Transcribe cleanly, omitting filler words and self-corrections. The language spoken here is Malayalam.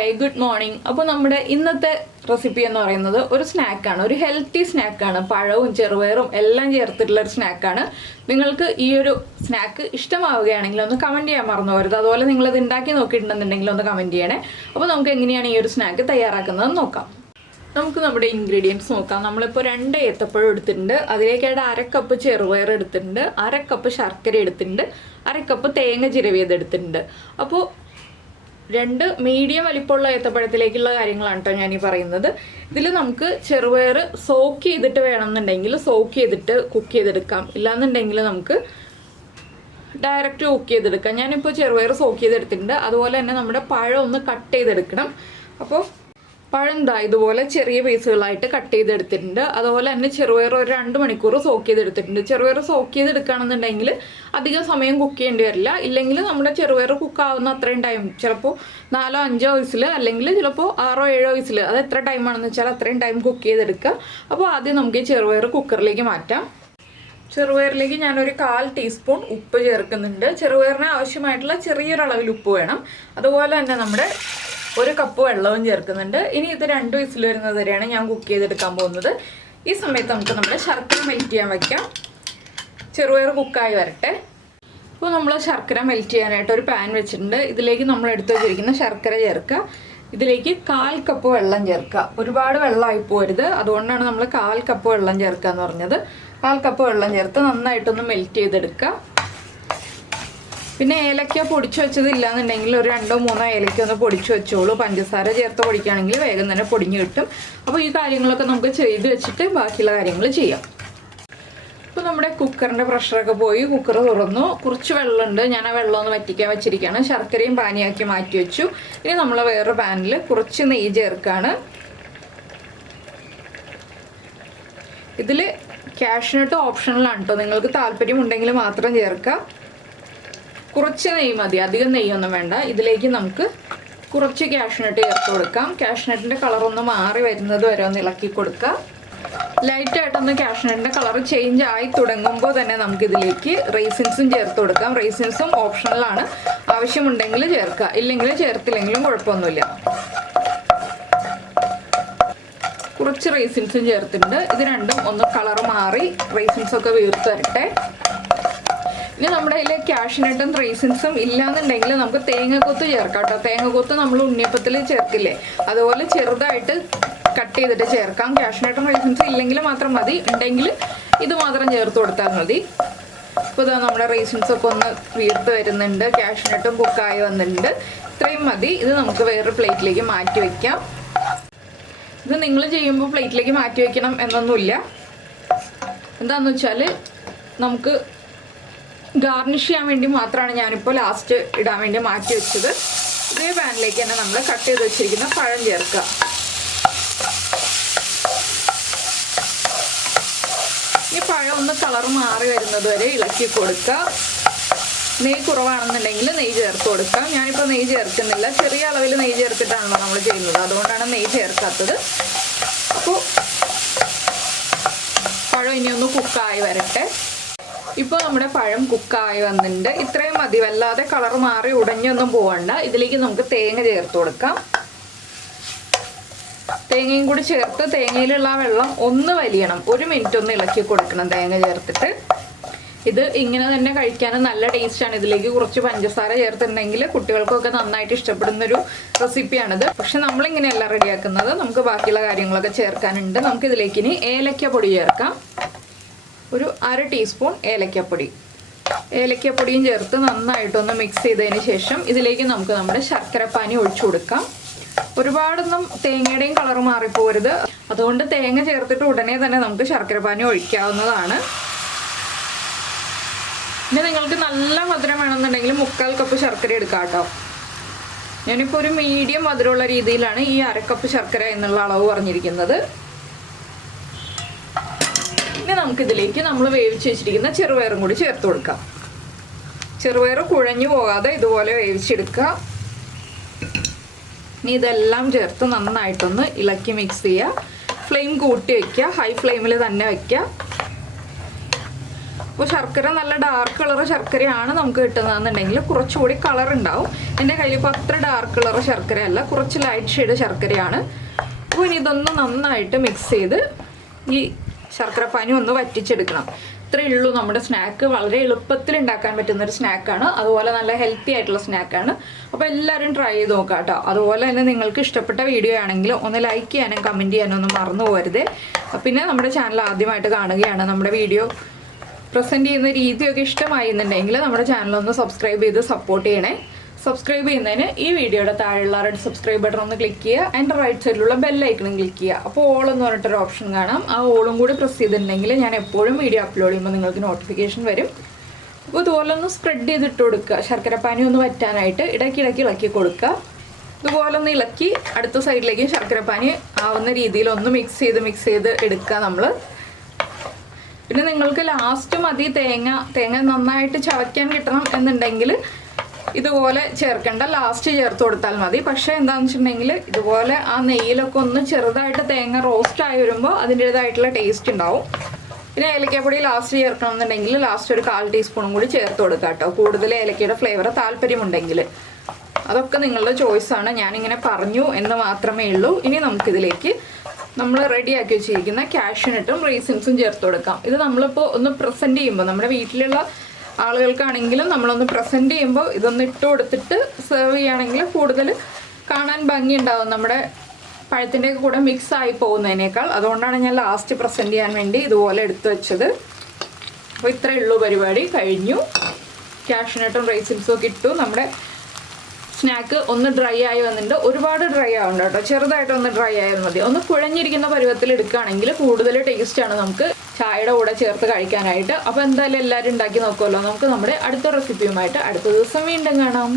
Hi good morning. അപ്പോൾ നമ്മുടെ ഇന്നത്തെ റെസിപ്പി എന്ന് പറയുന്നത് ഒരു സ്നാക്കാണ്, ഒരു ഹെൽത്തി സ്നാക്കാണ്. പഴവും ചെറുപയറും എല്ലാം ചേർത്തിട്ടുള്ള ഒരു സ്നാക്കാണ്. നിങ്ങൾക്ക് ഈ ഒരു സ്നാക്ക് ഇഷ്ടമാവുകയാണെങ്കിൽ ഒന്ന് കമൻറ്റ് ചെയ്യാൻ മറന്നു പോകരുത്. അതുപോലെ നിങ്ങളിത് ഉണ്ടാക്കി നോക്കിയിട്ടുണ്ടെന്നുണ്ടെങ്കിൽ ഒന്ന് കമൻറ്റ് ചെയ്യണേ. അപ്പോൾ നമുക്ക് എങ്ങനെയാണ് ഈ ഒരു സ്നാക്ക് തയ്യാറാക്കുന്നത് നോക്കാം. നമുക്ക് നമ്മുടെ ഇൻഗ്രീഡിയൻസ് നോക്കാം. നമ്മളിപ്പോൾ 2 ഏത്തപ്പഴം എടുത്തിട്ടുണ്ട്, അതിലേക്കായിട്ട് 1/2 കപ്പ് ചെറുപയർ എടുത്തിട്ടുണ്ട്, 1/2 കപ്പ് ശർക്കര എടുത്തിട്ടുണ്ട്, 1/2 കപ്പ് തേങ്ങ ചിരവിയത് എടുത്തിട്ടുണ്ട്. അപ്പോൾ 2 മീഡിയം വലിപ്പമുള്ള ഏത്തപ്പഴത്തിലേക്കുള്ള കാര്യങ്ങളാണ് കേട്ടോ ഞാനീ പറയുന്നത്. ഇതിൽ നമുക്ക് ചെറുപയർ സോക്ക് ചെയ്തിട്ട് വേണമെന്നുണ്ടെങ്കിൽ സോക്ക് ചെയ്തിട്ട് കുക്ക് ചെയ്തെടുക്കാം, ഇല്ലാന്നുണ്ടെങ്കിൽ നമുക്ക് ഡയറക്റ്റ് കുക്ക് ചെയ്തെടുക്കാം. ഞാനിപ്പോൾ ചെറുപയർ സോക്ക് ചെയ്തെടുത്തിട്ടുണ്ട്. അതുപോലെ തന്നെ നമ്മുടെ പഴം ഒന്ന് കട്ട് ചെയ്തെടുക്കണം. അപ്പോൾ പഴം ഇതുപോലെ ചെറിയ പീസുകളായിട്ട് കട്ട് ചെയ്തെടുത്തിട്ടുണ്ട്. അതുപോലെ തന്നെ ചെറുപയർ ഒരു 2 മണിക്കൂർ സോക്ക് ചെയ്തെടുത്തിട്ടുണ്ട്. ചെറുപയർ സോക്ക് ചെയ്തെടുക്കുകയാണെന്നുണ്ടെങ്കിൽ അധികം സമയം കുക്ക് ചെയ്യേണ്ടി വരില്ല. ഇല്ലെങ്കിൽ നമ്മുടെ ചെറുപയർ കുക്കാവുന്ന അത്രയും ടൈം, ചിലപ്പോൾ 4-5 വിസിൽ, അല്ലെങ്കിൽ ചിലപ്പോൾ 6-7 വിസിൽ, അത് എത്ര ടൈമാണെന്ന് വെച്ചാൽ അത്രയും ടൈം കുക്ക് ചെയ്തെടുക്കുക. അപ്പോൾ ആദ്യം നമുക്ക് ഈ ചെറുപയർ കുക്കറിലേക്ക് മാറ്റാം. ചെറുപയറിലേക്ക് ഞാനൊരു 1/4 ടീസ്പൂൺ ഉപ്പ് ചേർക്കുന്നുണ്ട്. ചെറുപയറിന് ആവശ്യമായിട്ടുള്ള ചെറിയൊരളവിൽ ഉപ്പ് വേണം. അതുപോലെ തന്നെ നമ്മുടെ 1 കപ്പ് വെള്ളവും ചേർക്കുന്നുണ്ട്. ഇനി ഇത് 2 വിസിൽ വരുന്നത് വരെയാണ് ഞാൻ കുക്ക് ചെയ്തെടുക്കാൻ പോകുന്നത്. ഈ സമയത്ത് നമുക്ക് നമ്മുടെ ശർക്കര മെൽറ്റ് ചെയ്യാൻ വയ്ക്കാം. ചെറുപയർ കുക്കായി വരട്ടെ. അപ്പോൾ നമ്മൾ ശർക്കര മെൽറ്റ് ചെയ്യാനായിട്ട് ഒരു പാൻ വെച്ചിട്ടുണ്ട്. ഇതിലേക്ക് നമ്മൾ എടുത്ത് വെച്ചിരിക്കുന്ന ശർക്കര ചേർക്കുക. ഇതിലേക്ക് 1/4 കപ്പ് വെള്ളം ചേർക്കുക. ഒരുപാട് വെള്ളമായി പോരുത്, അതുകൊണ്ടാണ് നമ്മൾ 1/4 കപ്പ് വെള്ളം ചേർക്കുക എന്ന് പറഞ്ഞത്. 1/4 കപ്പ് വെള്ളം ചേർത്ത് നന്നായിട്ടൊന്ന് മെൽറ്റ് ചെയ്തെടുക്കുക. പിന്നെ ഏലക്ക പൊടിച്ചു വെച്ചത് ഇല്ലാന്നുണ്ടെങ്കിൽ ഒരു 2-3 ഏലക്ക ഒന്ന് പൊടിച്ചു വെച്ചോളൂ. പഞ്ചസാര ചേർത്ത് പൊടിക്കുകയാണെങ്കിൽ വേഗം തന്നെ പൊടിഞ്ഞ് കിട്ടും. അപ്പോൾ ഈ കാര്യങ്ങളൊക്കെ നമുക്ക് ചെയ്ത് വെച്ചിട്ട് ബാക്കിയുള്ള കാര്യങ്ങൾ ചെയ്യാം. ഇപ്പോൾ നമ്മുടെ കുക്കറിൻ്റെ പ്രഷറൊക്കെ പോയി, കുക്കർ തുറന്നു. കുറച്ച് വെള്ളമുണ്ട്, ഞാൻ ആ വെള്ളം ഒന്ന് വറ്റിക്കാൻ വെച്ചിരിക്കുകയാണ്. ശർക്കരയും പാനിയാക്കി മാറ്റി വെച്ചു. ഇനി നമ്മൾ വേറൊരു പാനിൽ കുറച്ച് നെയ്യ് ചേർക്കുകയാണ്. ഇതിൽ കാഷ്നട്ട് ഓപ്ഷണലാണ് കേട്ടോ, നിങ്ങൾക്ക് താല്പര്യമുണ്ടെങ്കിൽ മാത്രം ചേർക്കുക. കുറച്ച് നെയ്യ് മതി, അധികം നെയ്യൊന്നും വേണ്ട. ഇതിലേക്ക് നമുക്ക് കുറച്ച് കാഷ്നട്ട് ചേർത്ത് കൊടുക്കാം. കാഷ്നട്ടിൻ്റെ കളറൊന്ന് മാറി വരുന്നത് വരെ ഒന്ന് ഇളക്കി കൊടുക്കുക. ലൈറ്റായിട്ടൊന്ന് കാഷ്നട്ടിൻ്റെ കളർ ചേഞ്ച് ആയി തുടങ്ങുമ്പോൾ തന്നെ നമുക്കിതിലേക്ക് റൈസിൻസും ചേർത്ത് കൊടുക്കാം. റൈസിൻസും ഓപ്ഷണലാണ്, ആവശ്യമുണ്ടെങ്കിൽ ചേർക്കുക, ഇല്ലെങ്കിൽ ചേർത്തില്ലെങ്കിലും കുഴപ്പമൊന്നുമില്ല. കുറച്ച് റൈസിൻസും ചേർത്തിട്ടുണ്ട്. ഇത് രണ്ടും ഒന്ന് കളർ മാറി റൈസിൻസൊക്കെ വീർത്ത് വരട്ടെ. ഇനി നമ്മുടെ കയ്യിൽ കാഷ്നട്ടും റൈസിൻസും ഇല്ലാന്നുണ്ടെങ്കിൽ നമുക്ക് തേങ്ങക്കൊത്ത് ചേർക്കാം കേട്ടോ. തേങ്ങക്കൊത്ത് നമ്മൾ ഉണ്ണിയപ്പത്തിൽ ചേർക്കില്ലേ, അതുപോലെ ചെറുതായിട്ട് കട്ട് ചെയ്തിട്ട് ചേർക്കാം. കാഷ്നട്ടും റൈസിൻസും ഇല്ലെങ്കിൽ മാത്രം മതി, ഉണ്ടെങ്കിൽ ഇത് മാത്രം ചേർത്ത് കൊടുത്താൽ മതി. ഇപ്പോൾ ഇതാ നമ്മുടെ റൈസിൻസൊക്കെ ഒന്ന് വീർത്ത് വരുന്നുണ്ട്, കാഷ്നട്ടും കുക്കായി വന്നിട്ടുണ്ട്. ഇത്രയും മതി. ഇത് നമുക്ക് വേറൊരു പ്ലേറ്റിലേക്ക് മാറ്റി വയ്ക്കാം. ഇത് നിങ്ങൾ ചെയ്യുമ്പോൾ പ്ലേറ്റിലേക്ക് മാറ്റി വയ്ക്കണം എന്നൊന്നുമില്ല. എന്താണെന്ന് വെച്ചാൽ നമുക്ക് ഗാർണിഷ് ചെയ്യാൻ വേണ്ടി മാത്രമാണ് ഞാനിപ്പോൾ ലാസ്റ്റ് ഇടാൻ വേണ്ടി മാറ്റി വെച്ചത്. ഇതേ പാനിലേക്ക് തന്നെ നമ്മൾ കട്ട് ചെയ്ത് വെച്ചിരിക്കുന്ന പഴം ചേർക്കുക. ഈ പഴം ഒന്ന് കളർ മാറി വരുന്നത് വരെ ഇളക്കി കൊടുക്കുക. നെയ്യ് കുറവാണെന്നുണ്ടെങ്കിൽ നെയ്യ് ചേർത്ത് കൊടുക്കാം. ഞാനിപ്പോൾ നെയ്യ് ചേർക്കുന്നില്ല, ചെറിയ അളവിൽ നെയ്യ് ചേർത്തിട്ടാണല്ലോ നമ്മൾ ചെയ്യുന്നത്, അതുകൊണ്ടാണ് നെയ്യ് ചേർക്കാത്തത്. അപ്പോൾ പഴം ഇനി ഒന്ന് കുക്കായി വരട്ടെ. ഇപ്പോൾ നമ്മുടെ പഴം കുക്കായി വന്നിട്ടുണ്ട്. ഇത്രയും മതി, വല്ലാതെ കളർ മാറി ഉടഞ്ഞൊന്നും പോകണ്ട. ഇതിലേക്ക് നമുക്ക് തേങ്ങ ചേർത്ത് കൊടുക്കാം. തേങ്ങയും കൂടി ചേർത്ത് തേങ്ങയിലുള്ള വെള്ളം ഒന്ന് വലിയണം. 1 മിനിറ്റ് ഒന്ന് ഇളക്കി കൊടുക്കണം തേങ്ങ ചേർത്തിട്ട്. ഇത് ഇങ്ങനെ തന്നെ കഴിക്കാനും നല്ല ടേസ്റ്റാണ്. ഇതിലേക്ക് കുറച്ച് പഞ്ചസാര ചേർത്തിട്ടുണ്ടെങ്കിൽ കുട്ടികൾക്കൊക്കെ നന്നായിട്ട് ഇഷ്ടപ്പെടുന്നൊരു റെസിപ്പിയാണിത്. പക്ഷെ നമ്മളിങ്ങനെയല്ല റെഡിയാക്കുന്നത്, നമുക്ക് ബാക്കിയുള്ള കാര്യങ്ങളൊക്കെ ചേർക്കാനുണ്ട്. നമുക്കിതിലേക്ക് ഇനി ഏലക്കപ്പൊടി ചേർക്കാം. ഒരു 1/2 ടീസ്പൂൺ ഏലക്കപ്പൊടി. ഏലക്കപ്പൊടിയും ചേർത്ത് നന്നായിട്ടൊന്ന് മിക്സ് ചെയ്തതിന് ശേഷം ഇതിലേക്ക് നമുക്ക് നമ്മുടെ ശർക്കരപ്പാനി ഒഴിച്ചു കൊടുക്കാം. ഒരുപാടൊന്നും തേങ്ങയുടെയും കളർ മാറിപ്പോരുത്, അതുകൊണ്ട് തേങ്ങ ചേർത്തിട്ട് ഉടനെ തന്നെ നമുക്ക് ശർക്കരപ്പാനി ഒഴിക്കാവുന്നതാണ്. ഇനി നിങ്ങൾക്ക് നല്ല മധുരം വേണമെന്നുണ്ടെങ്കിൽ 1/4 കപ്പ് ശർക്കര എടുക്കാം കേട്ടോ. ഞാനിപ്പോൾ ഒരു മീഡിയം മധുരമുള്ള രീതിയിലാണ് ഈ 1/2 കപ്പ് ശർക്കര എന്നുള്ള അളവ് പറഞ്ഞിരിക്കുന്നത്. ഇനി നമുക്കിതിലേക്ക് നമ്മൾ വേവിച്ച് വെച്ചിരിക്കുന്ന ചെറുപയറും കൂടി ചേർത്ത് കൊടുക്കാം. ചെറുപയർ കുഴഞ്ഞു പോകാതെ ഇതുപോലെ വേവിച്ചെടുക്കുക. ഇനി ഇതെല്ലാം ചേർത്ത് നന്നായിട്ടൊന്ന് ഇളക്കി മിക്സ് ചെയ്യുക. ഫ്ലെയിം കൂട്ടി വയ്ക്കുക, ഹൈ ഫ്ലെയിമിൽ തന്നെ വയ്ക്കുക. അപ്പോൾ ശർക്കര നല്ല ഡാർക്ക് കളർ ശർക്കരയാണ് നമുക്ക് കിട്ടുന്നതെന്നുണ്ടെങ്കിൽ കുറച്ചുകൂടി കളർ ഉണ്ടാവും. എൻ്റെ കയ്യിൽ ഇപ്പോൾ അത്ര ഡാർക്ക് കളർ ശർക്കരയല്ല, കുറച്ച് ലൈറ്റ് ഷെയ്ഡ് ശർക്കരയാണ്. അപ്പോൾ ഇനി ഇതൊന്ന് നന്നായിട്ട് മിക്സ് ചെയ്ത് ഈ ശർക്കര പാനി ഒന്ന് വറ്റിച്ചെടുക്കണം. ഇത്രയേ ഉള്ളൂ നമ്മുടെ സ്നാക്ക്. വളരെ എളുപ്പത്തിൽ ഉണ്ടാക്കാൻ പറ്റുന്നൊരു സ്നാക്കാണ്, അതുപോലെ നല്ല ഹെൽത്തി ആയിട്ടുള്ള സ്നാക്കാണ്. അപ്പോൾ എല്ലാവരും ട്രൈ ചെയ്ത് നോക്കാം കേട്ടോ. അതുപോലെ തന്നെ നിങ്ങൾക്ക് ഇഷ്ടപ്പെട്ട വീഡിയോ ആണെങ്കിൽ ഒന്ന് ലൈക്ക് ചെയ്യാനും കമൻറ്റ് ചെയ്യാനും ഒന്നും മറന്നു പോകരുത്. പിന്നെ നമ്മുടെ ചാനൽ ആദ്യമായിട്ട് കാണുകയാണ്, നമ്മുടെ വീഡിയോ പ്രസൻറ്റ് ചെയ്യുന്ന രീതിയൊക്കെ ഇഷ്ടമായി എന്നുണ്ടെങ്കിൽ നമ്മുടെ ചാനലൊന്ന് സബ്സ്ക്രൈബ് ചെയ്ത് സപ്പോർട്ട് ചെയ്യണേ. സബ്സ്ക്രൈബ് ചെയ്യുന്നതിന് ഈ വീഡിയോയുടെ താഴെയുള്ള റെഡ് സബ്സ്ക്രൈബ് ബട്ടൺ ഒന്ന് ക്ലിക്ക് ചെയ്യുക. അതിൻ്റെ റൈറ്റ് സൈഡിലുള്ള ബെല്ലൈക്കണും ക്ലിക്ക് ചെയ്യുക. അപ്പോൾ ഓൾ എന്ന് പറഞ്ഞിട്ടൊരു ഓപ്ഷൻ കാണാം. ആ ഓളും കൂടി പ്രസ് ചെയ്തിട്ടുണ്ടെങ്കിൽ ഞാൻ എപ്പോഴും വീഡിയോ അപ്ലോഡ് ചെയ്യുമ്പോൾ നിങ്ങൾക്ക് നോട്ടിഫിക്കേഷൻ വരും. അപ്പോൾ ഇതുപോലെ ഒന്ന് സ്പ്രെഡ് ചെയ്തിട്ട് കൊടുക്കുക. ശർക്കരപ്പാനി ഒന്ന് വറ്റാനായിട്ട് ഇടയ്ക്കിടയ്ക്ക് ഇളക്കി കൊടുക്കുക. ഇതുപോലെ ഒന്ന് ഇളക്കി അടുത്ത സൈഡിലേക്ക് ശർക്കരപ്പാനി ആവുന്ന രീതിയിൽ ഒന്ന് മിക്സ് ചെയ്ത് എടുക്കുക നമ്മൾ. പിന്നെ നിങ്ങൾക്ക് ലാസ്റ്റ് മതി തേങ്ങ നന്നായിട്ട് ചവയ്ക്കാൻ കിട്ടണം എന്നുണ്ടെങ്കിൽ ഇതുപോലെ ചേർക്കേണ്ട, ലാസ്റ്റ് ചേർത്ത് കൊടുത്താൽ മതി. പക്ഷേ എന്താണെന്ന് വെച്ചിട്ടുണ്ടെങ്കിൽ ഇതുപോലെ ആ നെയ്യിലൊക്കെ ഒന്ന് ചെറുതായിട്ട് തേങ്ങ റോസ്റ്റ് ആയി വരുമ്പോൾ അതിൻ്റേതായിട്ടുള്ള ടേസ്റ്റ് ഉണ്ടാവും. പിന്നെ ഏലക്കപ്പൊടി ലാസ്റ്റ് ചേർക്കണം എന്നുണ്ടെങ്കിൽ ലാസ്റ്റ് ഒരു 1/4 ടീസ്പൂണും കൂടി ചേർത്ത് കൊടുക്കുക കേട്ടോ, കൂടുതൽ ഏലക്കയുടെ ഫ്ലേവർ താല്പര്യമുണ്ടെങ്കിൽ. അതൊക്കെ നിങ്ങളുടെ ചോയ്സാണ്, ഞാനിങ്ങനെ പറഞ്ഞു എന്ന് മാത്രമേ ഉള്ളൂ. ഇനി നമുക്കിതിലേക്ക് നമ്മൾ റെഡിയാക്കി വെച്ചിരിക്കുന്ന കാഷ്യൂനട്ടും റീസിൻസും ചേർത്ത് കൊടുക്കാം. ഇത് നമ്മളിപ്പോൾ ഒന്ന് പ്രസൻറ്റ് ചെയ്യുമ്പോൾ നമ്മുടെ വീട്ടിലുള്ള ആളുകൾക്കാണെങ്കിലും നമ്മളൊന്ന് പ്രസൻറ്റ് ചെയ്യുമ്പോൾ ഇതൊന്ന് ഇട്ട് കൊടുത്തിട്ട് സെർവ് ചെയ്യുകയാണെങ്കിൽ കൂടുതൽ കാണാൻ ഭംഗി ഉണ്ടാവും, നമ്മുടെ പഴത്തിൻ്റെ കൂടെ മിക്സ് ആയി പോകുന്നതിനേക്കാൾ. അതുകൊണ്ടാണ് ഞാൻ ലാസ്റ്റ് പ്രസൻറ്റ് ചെയ്യാൻ വേണ്ടി ഇതുപോലെ എടുത്തു വെച്ചത്. അപ്പോൾ ഇത്രയേ ഉള്ളൂ, പരിപാടി കഴിഞ്ഞു. കാഷ്യൂനട്ടും റൈസിൻസും ഒക്കെ ഇട്ടു. നമ്മുടെ സ്നാക്ക് ഒന്ന് ഡ്രൈ ആയി വന്നിട്ടുണ്ട്. ഒരുപാട് ഡ്രൈ ആവണ്ട കേട്ടോ, ചെറുതായിട്ടൊന്ന് ഡ്രൈ ആയാൽ മതി. ഒന്ന് കുഴഞ്ഞിരിക്കുന്ന പരുവത്തിൽ എടുക്കുകയാണെങ്കിൽ കൂടുതൽ ടേസ്റ്റാണ് നമുക്ക് ചായയുടെ കൂടെ ചേർത്ത് കഴിക്കാനായിട്ട്. അപ്പോൾ എന്തായാലും എല്ലാവരും ഉണ്ടാക്കി നോക്കുമല്ലോ. നമുക്ക് നമ്മുടെ അടുത്ത റെസിപ്പിയുമായിട്ട് അടുത്ത ദിവസം വീണ്ടും കാണാം.